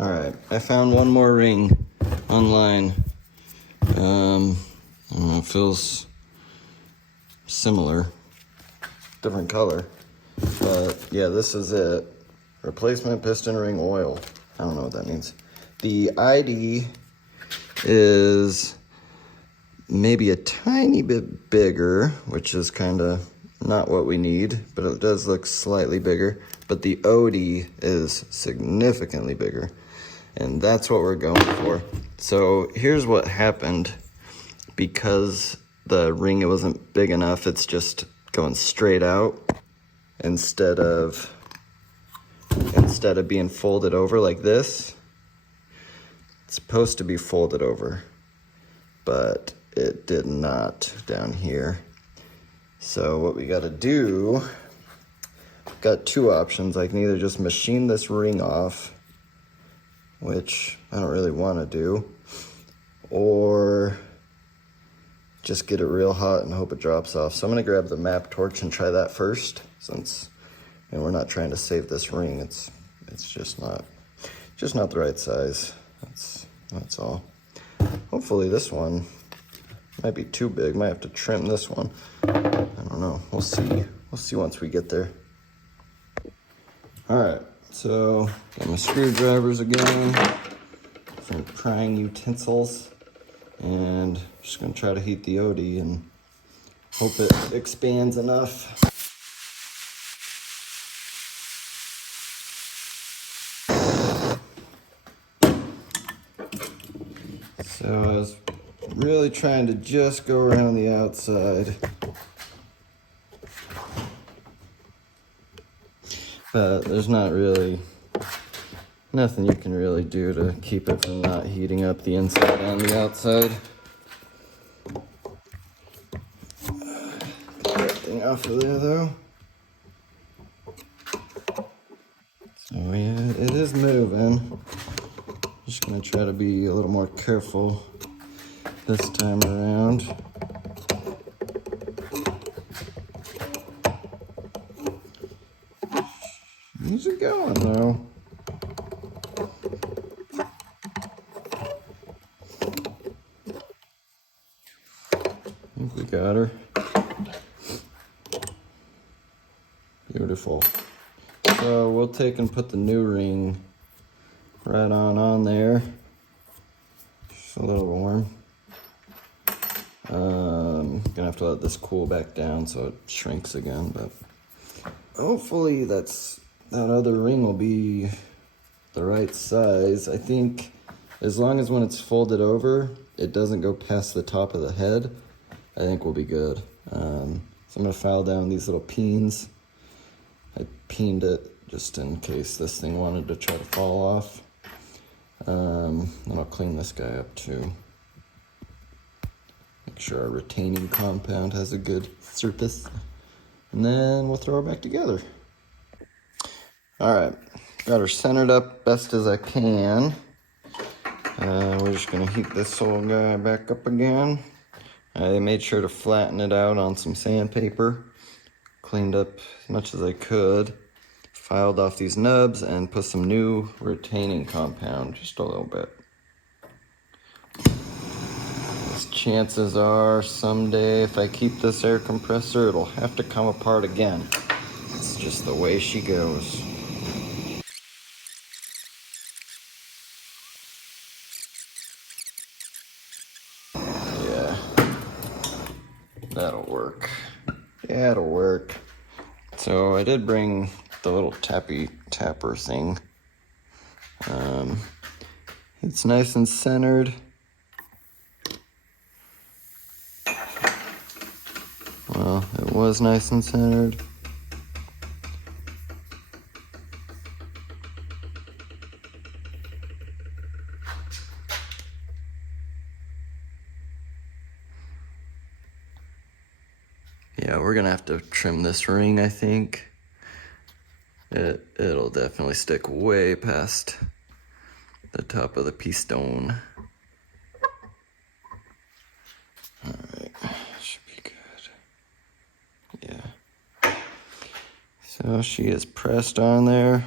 Alright, I found one more ring online. I don't know, it feels similar, different color, but yeah, this is it. Replacement piston ring oil. I don't know what that means. The ID is maybe a tiny bit bigger, which is kind of not what we need, but it does look slightly bigger. But the OD is significantly bigger, and that's what we're going for. So here's what happened. Because the ring, it wasn't big enough, it's just going straight out instead of being folded over like this. It's supposed to be folded over, but it did not down here. So what we got to do, got two options. I can either just machine this ring off, which I don't really want to do, or just get it real hot and hope it drops off. So I'm gonna grab the map torch and try that first, since we're not trying to save this ring. It's just not the right size. That's all. Hopefully this one might be too big. Might have to trim this one. I don't know. We'll see. We'll see once we get there. All right. So got my screwdrivers again, some prying utensils, and just gonna try to heat the OD and hope it expands enough. So I was really trying to just go around the outside, but there's nothing you can really do to keep it from not heating up the inside and the outside. Get that thing off of there though. So yeah, it is moving. Just gonna try to be a little more careful this time around. How's it going though? I think we got her. Beautiful. So we'll take and put the new ring right on there. Just a little warm. Gonna have to let this cool back down so it shrinks again, but hopefully that other ring will be the right size. I think as long as when it's folded over, it doesn't go past the top of the head, I think we'll be good. So I'm gonna file down these little pins. I peened it just in case this thing wanted to try to fall off. Then I'll clean this guy up too. Make sure our retaining compound has a good surface. And then we'll throw her back together. All right, got her centered up best as I can. We're just gonna heat this old guy back up again. I made sure to flatten it out on some sandpaper. Cleaned up as much as I could. Filed off these nubs and put some new retaining compound, just a little bit. As chances are someday if I keep this air compressor, it'll have to come apart again. It's just the way she goes. Yeah, that'll work. Yeah, it'll work. So I did bring the little tapper thing. It's nice and centered. Well, it was nice and centered. Yeah, we're gonna have to trim this ring, I think. It'll definitely stick way past the top of the piston. Alright, should be good. Yeah. So she is pressed on there.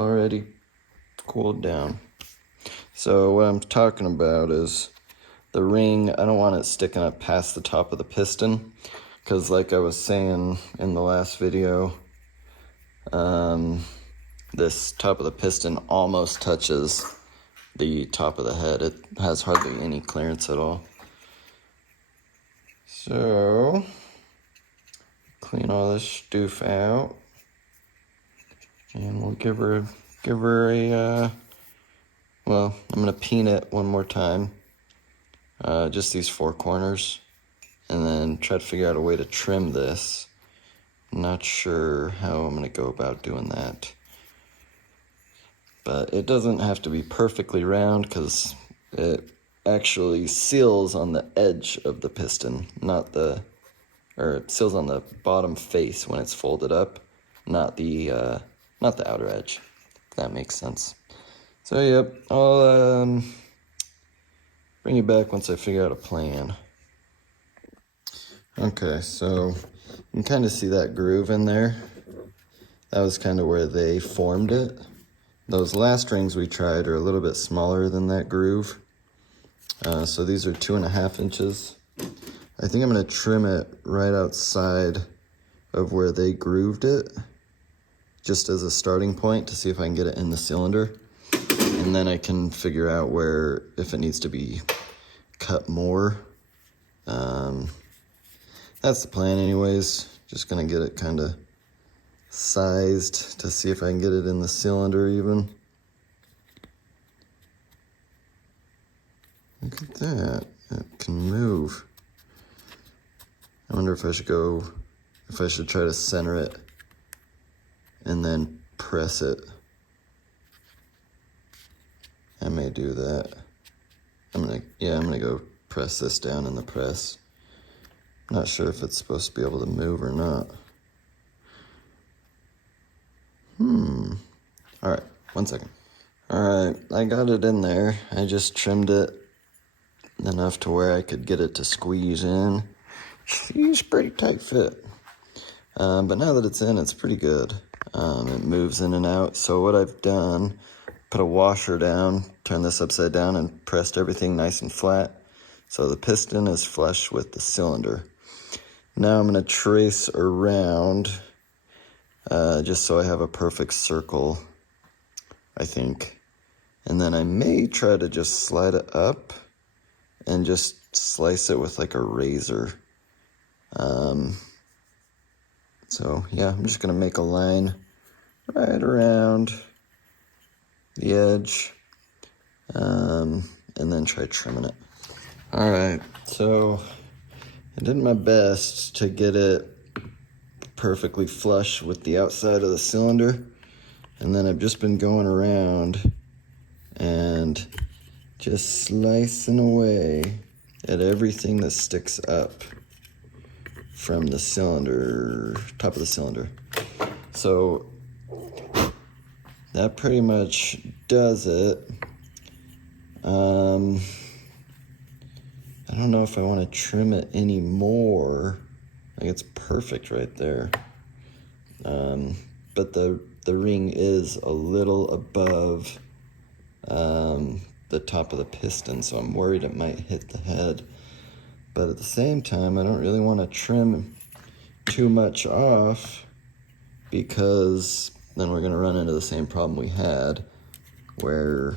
already cooled down. So what I'm talking about is the ring. I don't want it sticking up past the top of the piston, because like I was saying in the last video, this top of the piston almost touches the top of the head. It has hardly any clearance at all. So clean all this stoof out, and we'll give her a well, I'm gonna peen it one more time, just these 4 corners, and then try to figure out a way to trim this. I'm not sure how I'm gonna go about doing that, but it doesn't have to be perfectly round because it actually seals on the edge of the piston, or it seals on the bottom face when it's folded up, not the outer edge, if that makes sense. So yep, I'll bring you back once I figure out a plan. Okay, so you can kind of see that groove in there. That was kind of where they formed it. Those last rings we tried are a little bit smaller than that groove. So these are 2.5 inches. I think I'm gonna trim it right outside of where they grooved it, just as a starting point to see if I can get it in the cylinder. And then I can figure out where, if it needs to be cut more. That's the plan anyways. Just gonna get it kind of sized to see if I can get it in the cylinder even. Look at that, it can move. I wonder if I should try to center it and then press it. I may do that. I'm gonna go press this down in the press. Not sure if it's supposed to be able to move or not. All right, 1 second. All right, I got it in there. I just trimmed it enough to where I could get it to squeeze in. She's pretty tight fit. But now that it's in, it's pretty good. It moves in and out. So what I've done, put a washer down, turned this upside down, and pressed everything nice and flat. So the piston is flush with the cylinder. Now I'm gonna trace around, just so I have a perfect circle, I think. And then I may try to just slide it up and just slice it with like a razor. So yeah, I'm just gonna make a line right around the edge, and then try trimming it. All right, so I did my best to get it perfectly flush with the outside of the cylinder, and then I've just been going around and just slicing away at everything that sticks up from the cylinder, top of the cylinder. So that pretty much does it. I don't know if I want to trim it anymore. I think it's perfect right there. But the ring is a little above the top of the piston, so I'm worried it might hit the head. But at the same time, I don't really want to trim too much off, because then we're going to run into the same problem we had where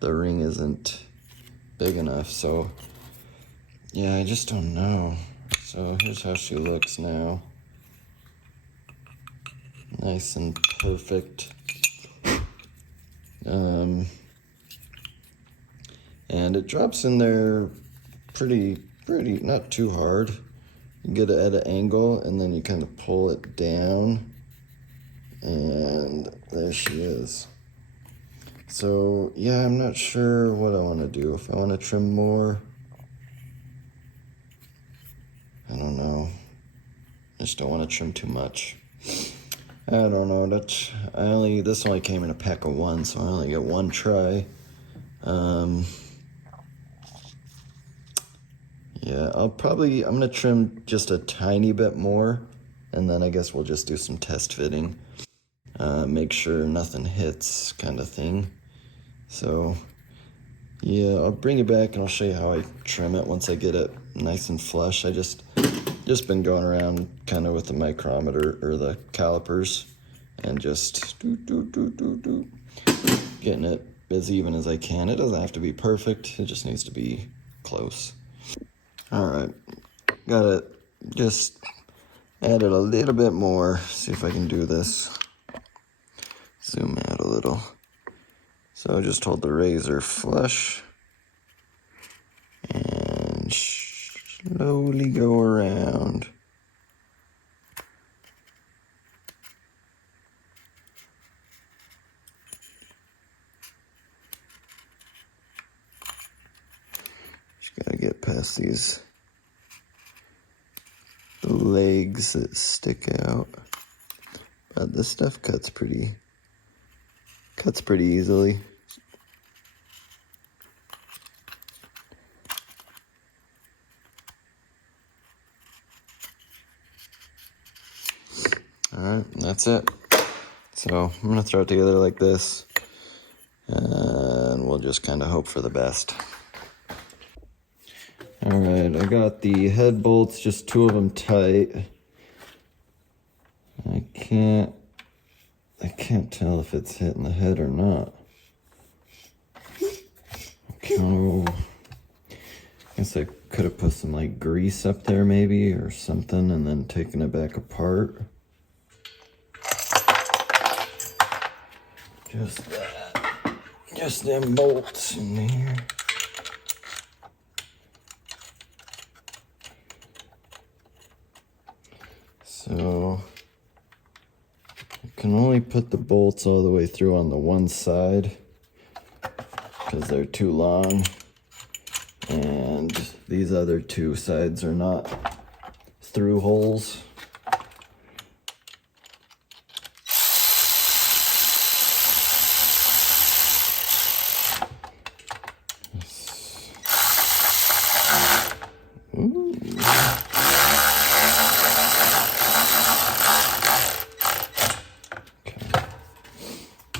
the ring isn't big enough. So yeah, I just don't know. So here's how she looks now. Nice and perfect. And it drops in there pretty, not too hard. You get it at an angle, and then you kind of pull it down, and there she is. So yeah, I'm not sure what I want to do. If I want to trim more, I don't know. I just don't want to trim too much. I don't know. This only came in a pack of 1, so I only get 1 try. Yeah, I'm gonna trim just a tiny bit more, and then I guess we'll just do some test fitting. make sure nothing hits kind of thing. So yeah, I'll bring it back and I'll show you how I trim it once I get it nice and flush. I just been going around kind of with the micrometer or the calipers and just getting it as even as I can. It doesn't have to be perfect, it just needs to be close. All right, got it. Just added a little bit more. See if I can do this. Zoom out a little. So just hold the razor flush and slowly go around. Just gotta get past these the legs that stick out. But this stuff cuts pretty easily. Alright, that's it. So I'm gonna throw it together like this, and we'll just kind of hope for the best. Alright, I got the head bolts, just 2 of them tight. I can't tell if it's hitting the head or not. Okay, I guess I could have put some like grease up there maybe or something and then taken it back apart. Just that. Just them bolts in there. So I can only put the bolts all the way through on the one side because they're too long, and these other 2 sides are not through holes.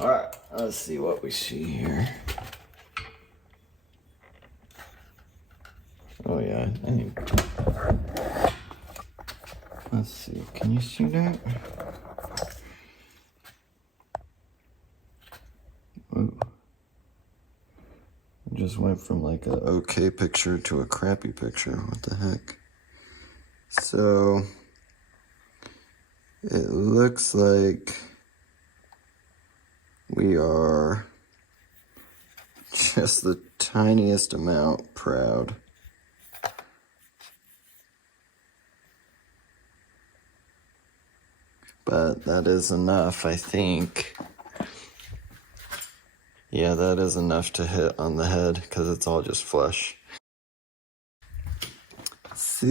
Alright, let's see what we see here. Oh yeah, I think... Let's see, can you see that? Ooh. It just went from like a okay picture to a crappy picture. What the heck? So... it looks like we are just the tiniest amount proud. But that is enough, I think. Yeah, that is enough to hit on the head because it's all just flush. So,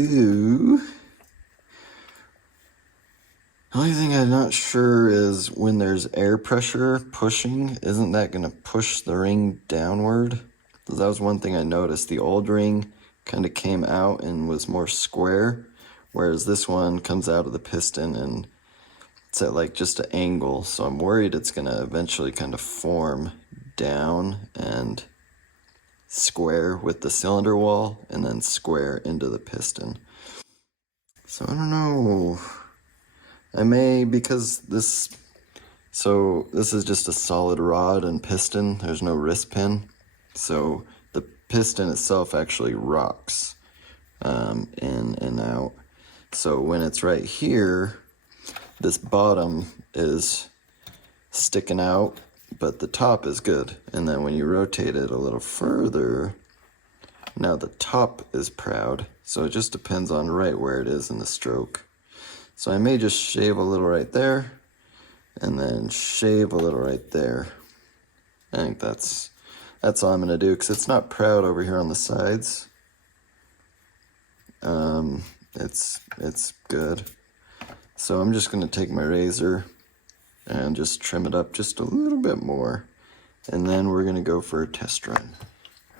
the only thing I'm not sure is when there's air pressure pushing, isn't that going to push the ring downward? Because that was one thing I noticed. The old ring kind of came out and was more square, whereas this one comes out of the piston and it's at like just an angle. So I'm worried it's going to eventually kind of form down and square with the cylinder wall and then square into the piston. So I don't know. I may, because this is just a solid rod and piston. There's no wrist pin. So the piston itself actually rocks in and out. So when it's right here, this bottom is sticking out, but the top is good. And then when you rotate it a little further, now the top is proud. So it just depends on right where it is in the stroke. So I may just shave a little right there, and then shave a little right there. I think that's all I'm gonna do, because it's not proud over here on the sides. It's good. So I'm just gonna take my razor and just trim it up just a little bit more, and then we're gonna go for a test run.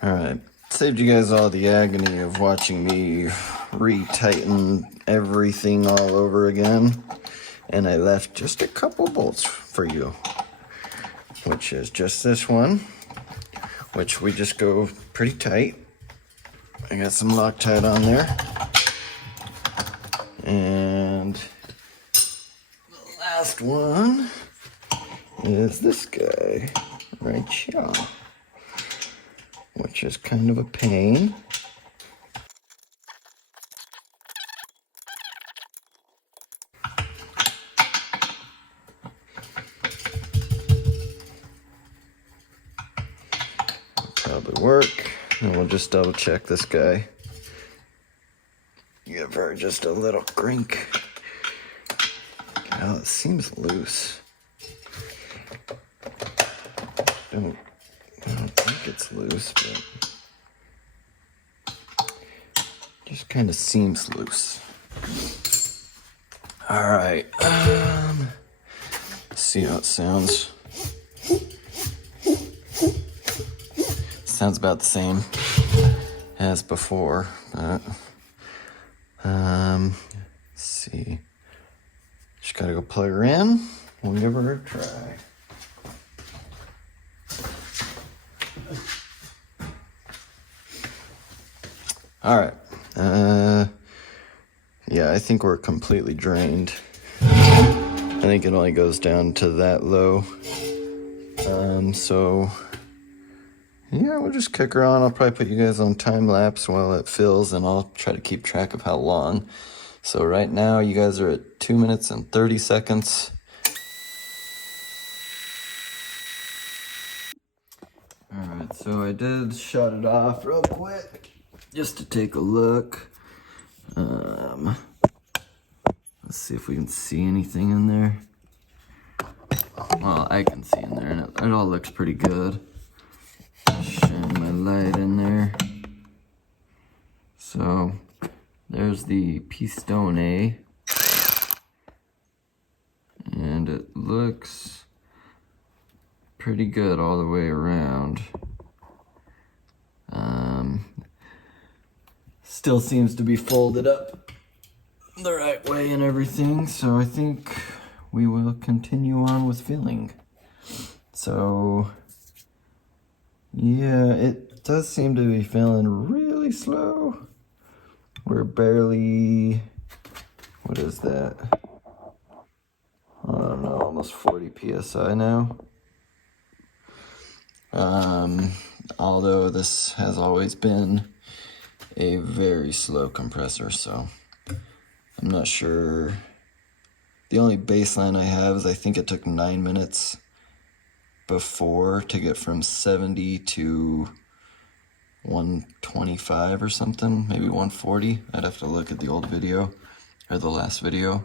All right, saved you guys all the agony of watching me retighten everything all over again. And I left just a couple bolts for you, which is just this one, which we just go pretty tight. I got some Loctite on there. And the last one is this guy right here, which is kind of a pain. Probably work, and we'll just double check this guy. Give her just a little crank. Oh, it seems loose. I don't think it's loose, but just kind of seems loose. All right, let's see how it sounds. Sounds about the same as before, but let's see. Just gotta go plug her in. We'll give her a try. All right. Yeah, I think we're completely drained. I think it only goes down to that low. So yeah, we'll just kick her on. I'll probably put you guys on time lapse while it fills, and I'll try to keep track of how long. So right now you guys are at 2 minutes and 30 seconds. All right, so I did shut it off real quick just to take a look. Let's see if we can see anything in there. Well, I can see in there, and it all looks pretty good. Shine my light in there. So there's the piston, and it looks pretty good all the way around. Still seems to be folded up the right way and everything, so I think we will continue on with filling. So yeah, it does seem to be filling really slow. We're barely, what is that? I don't know, almost 40 PSI now. Although this has always been a very slow compressor, so I'm not sure. The only baseline I have is I think it took 9 minutes before to get from 70 to 125 or something, maybe 140. I'd have to look at the old video or the last video.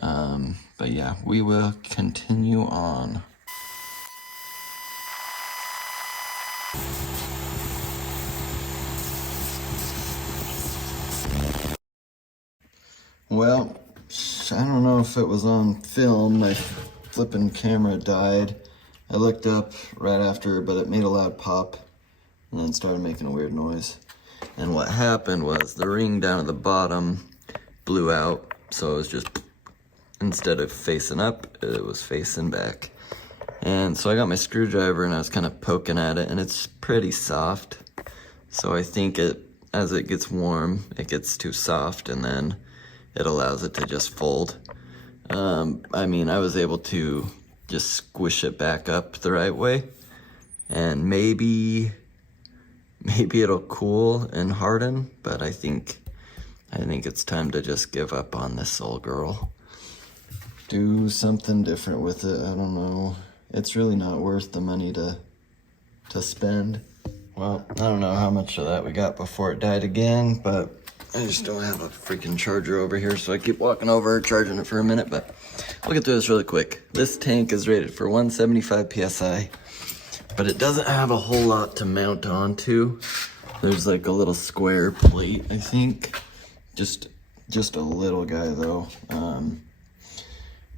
But yeah, we will continue on. Well, I don't know if it was on film. My flipping camera died. I looked up right after, but it made a loud pop and then started making a weird noise. And what happened was the ring down at the bottom blew out, so it was just, instead of facing up, it was facing back. And so I got my screwdriver and I was kind of poking at it, and it's pretty soft. So I think as it gets warm, it gets too soft, and then it allows it to just fold. I mean, I was able to just squish it back up the right way, and maybe it'll cool and harden, but I think it's time to just give up on this old girl. Do something different with it. I don't know. It's really not worth the money to spend. Well, I don't know how much of that we got before it died again, but I just don't have a freaking charger over here, so I keep walking over, charging it for a minute, but we'll get through this really quick. This tank is rated for 175 PSI, but it doesn't have a whole lot to mount onto. There's like a little square plate, I think. Just a little guy though.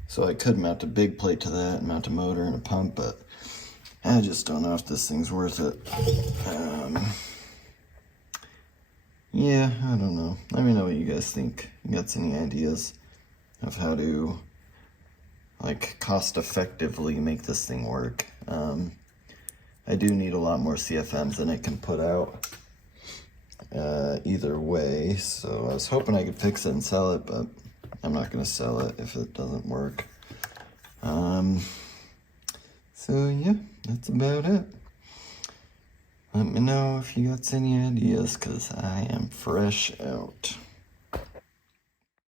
So I could mount a big plate to that, and mount a motor and a pump, but I just don't know if this thing's worth it. Yeah, I don't know. Let me know what you guys think. You got any ideas of how to like cost effectively make this thing work. I do need a lot more CFMs than it can put out either way, so I was hoping I could fix it and sell it, but I'm not going to sell it if it doesn't work. So yeah, that's about it. Let me know if you got any ideas, because I am fresh out.